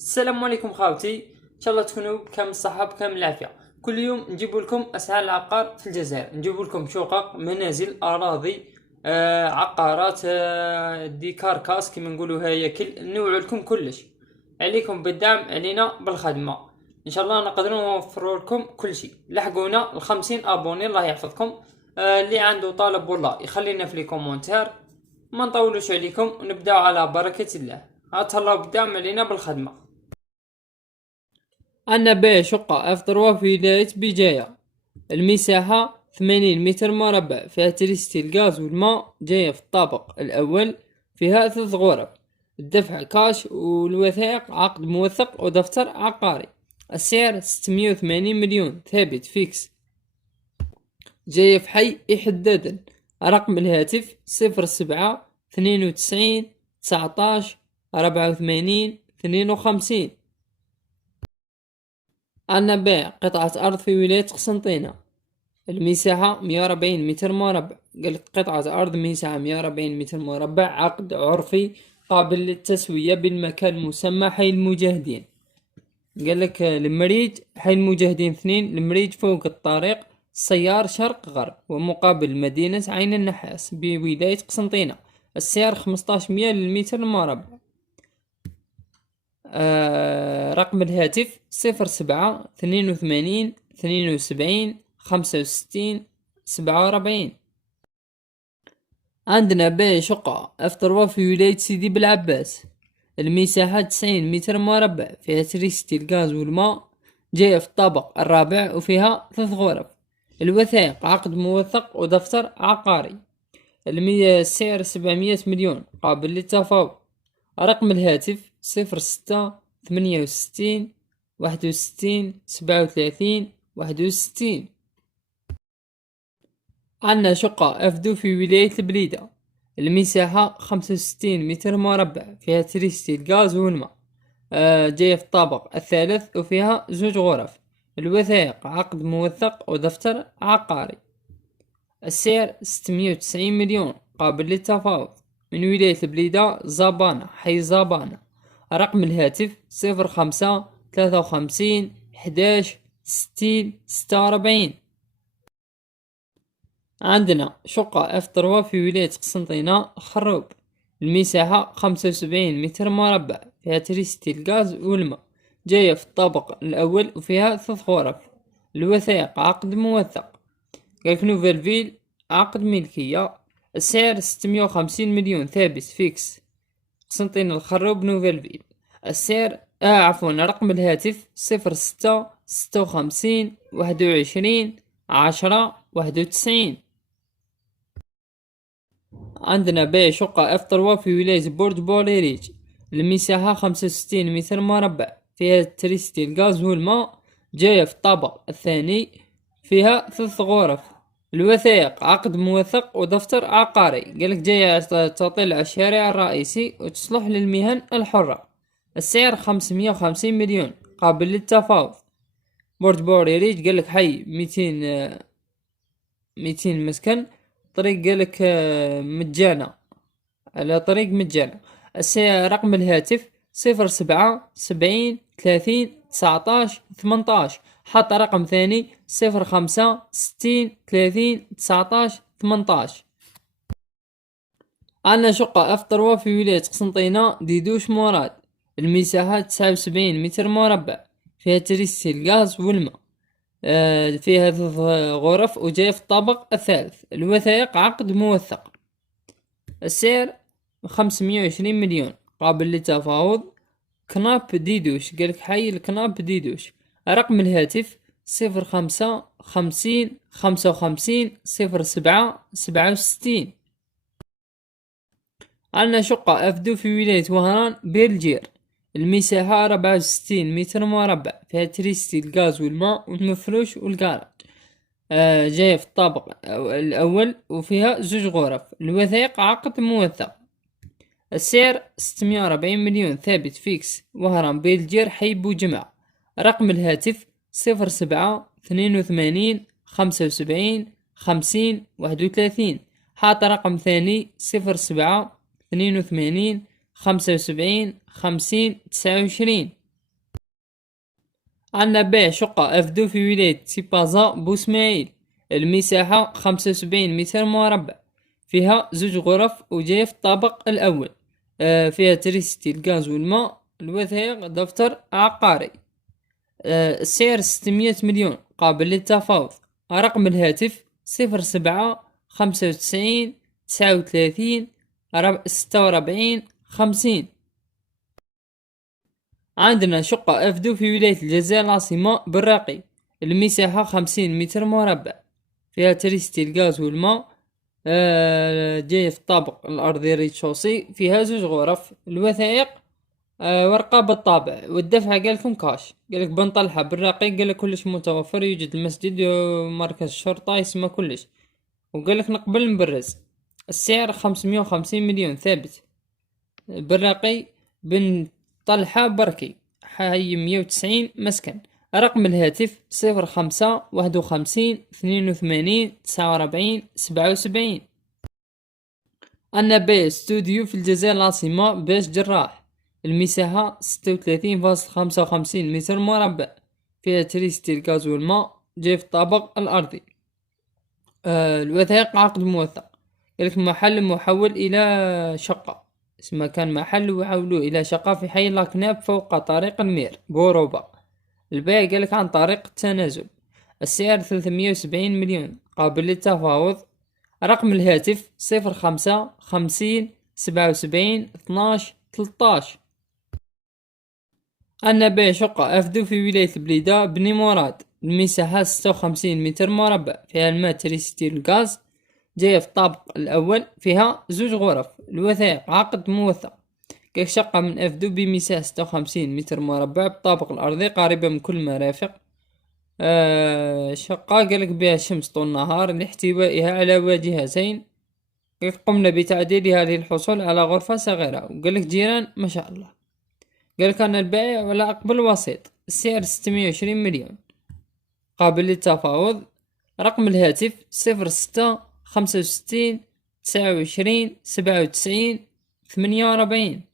السلام عليكم خاوتي، ان شاء الله تكونوا بكامل الصحة بكامل العافية. كل يوم نجيب لكم اسعار العقار في الجزائر، نجيب لكم شقق، منازل، اراضي، عقارات، دي كاركاس كما نقولوا، هياكل، نوع لكم كلش. عليكم بالدعم، علينا بالخدمة. ان شاء الله نقدروا نوفروا لكم كل شيء. لحقونا ال50 ابوني، الله يحفظكم. اللي عنده طلب والله يخلينا في لي كومونتير. ما نطولوش عليكم ونبداو على بركة الله. هاتهلاو بالدعم، علينا بالخدمة. أنا بيع شقة اف 3 في ولاية بجاية. المساحة 80 متر مربع، فيها تريستي الغاز والماء، جاية في الطابق الأول، فيها 3 غرف. الدفع كاش، والوثائق عقد موثق ودفتر عقاري. السعر 680 مليون ثابت فيكس. جاية في حي إحدادا. رقم الهاتف 07 92 19 84 52. أنا بيع قطعة أرض في ولاية قسنطينة. المساحة 140 متر مربع. قالك قطعة أرض مساحة 140 متر مربع، عقد عرفي قابل للتسوية بالمكان المسمى حي المجاهدين. قالك المريج حي المجاهدين 2، المريج فوق الطريق سيار شرق غرب، ومقابل مدينة عين النحاس بولاية قسنطينة. السعر 1500 للمتر المربع. رقم الهاتف 07 82 72 65 47. عندنا بيع شقة افتروا في ولاية سيدي بالعباس. المساحة 90 متر مربع، فيها تريستي الغاز والماء، جاية في الطابق الرابع، وفيها 3 غرف. الوثائق عقد موثق ودفتر عقاري. السعر 700 مليون قابل للتفاوض. رقم الهاتف 06 68 61 37 61. عنا شقة أفدو في ولاية البليدة. المساحة 65 متر مربع، فيها تريستي الغاز والماء، جاية في الطابق الثالث، وفيها 2 غرف. الوثائق عقد موثق ودفتر عقاري. السعر 690 مليون قابل للتفاوض. من ولاية البليدة زابانة، حي زابانة. رقم الهاتف 05 53 11 60 46. عندنا شقة اف 3 في ولاية قسنطينة خروب. المساحة 75 متر مربع، فيها تريستي الغاز والماء، جاية في الطابق الأول، وفيها 3 غرف. الوثائق عقد موثق. قالك نوفيل فيل عقد ملكية. السعر 650 مليون ثابت فيكس. قسنطينة الخروب نوفيل فيل. السعر عفوا، رقم الهاتف 06 56 21 10 91. عندنا بيع شقة اف 3 في ولاية بورد بوليريج. المساحة 65 متر مربع، فيها تريستي الغاز والماء، جاية في الطابق الثاني، فيها 3 غرف. الوثائق عقد موثق ودفتر عقاري. قالك جاية تطل على الشارع الرئيسي وتصلح للمهن الحرة. السعر 550 مليون قابل للتفاوض. بورد بوليريج قالك حي 200 مسكن. طريق قالك مجانا، على طريق مجانا. رقم الهاتف 07 70 30 19 18. حط رقم ثاني 05 60 30 19 18. عندنا شقة اف 3 في ولاية قسنطينة ديدوش مراد. المساحة 79 متر مربع، فيها تريستي الغاز والماء، فيها 3 غرف، وجاية في الطابق الثالث. الوثائق عقد موثق. السعر 520 مليون قابل للتفاوض. كناب ديدوش، قالك حي الكناب ديدوش. رقم الهاتف 05 50 55 07 67. عندنا شقة أفدو في ولاية وهران بيلجير. المساحة 64 متر مربع، فيها تريستي الغاز والماء والمفروش والجراج، جاية في الطابق الأول، وفيها 2 غرف. الوثائق عقد موثق. السعر 640 مليون ثابت فيكس. وهران بيلجير حي بوجمع. رقم الهاتف 07 82 75 50 31. حاط رقم ثاني 07 82 75 50 29. عندنا بيع شقة أفدو في ولاية تيبازا بوسماعيل، المساحة 75 متر مربع، فيها 2 غرف وجاية في الطابق الأول. فيها تريستي الغاز والماء، الوثائق، دفتر عقاري. السعر 600 مليون قابل للتفاوض. رقم الهاتف 07 95 39 46 50. عندنا شقة أفدو في ولاية الجزائر العاصمة بالراقي، المساحة 50 متر مربع، فيها تريستي الغاز والماء. جاية في الطابق الأرضي ريتشوسي، فيها 2 غرف. الوثائق ورقة بالطابع، والدفع قالكم كاش. قالك بن طلحة بالراقي، قالك كلش متوفر، يوجد المسجد ومركز الشرطة يسمى كلش، وقالك نقبل نبرز. السعر 550 مليون ثابت. بالراقي بن طلحة بركي، حي 190 مسكن. رقم الهاتف 05 51 82 49 47. أنا بي استوديو في الجزائر العاصمة باش جراح، المساحة 36.55 متر مربع، فيها تريستي الغاز والماء، جاي في الطابق الأرضي. الوثائق عقد موثق. قالك محل محول إلى شقة، اسمه كان محل وحولوه إلى شقة في حي لاكناب فوق طريق المير بوروبا. البيع قالك عن طريق التنازل. السعر 370 مليون قابل للتفاوض. رقم الهاتف 05 50 77 12 13. أنا بيع شقة أفدو في ولاية بليدة بني مراد، المساحة 56 متر مربع، فيها الماء تريستي الغاز، جاية في الطابق الأول، فيها 2 غرف. الوثائق عقد موثق. كيك شقة من أفدو بمساحة 56 متر مربع بالطابق الأرضي، قريبة من كل مرافق. شقة قالك بها شمس طول النهار لاحتوائها على واجهتين. قمنا بتعديلها للحصول على غرفة صغيرة، وقالك جيران ما شاء الله. قالك أنا البائع ولا أقبل وسيط. السعر 620 مليون قابل للتفاوض. رقم الهاتف 06 65 29 97 48.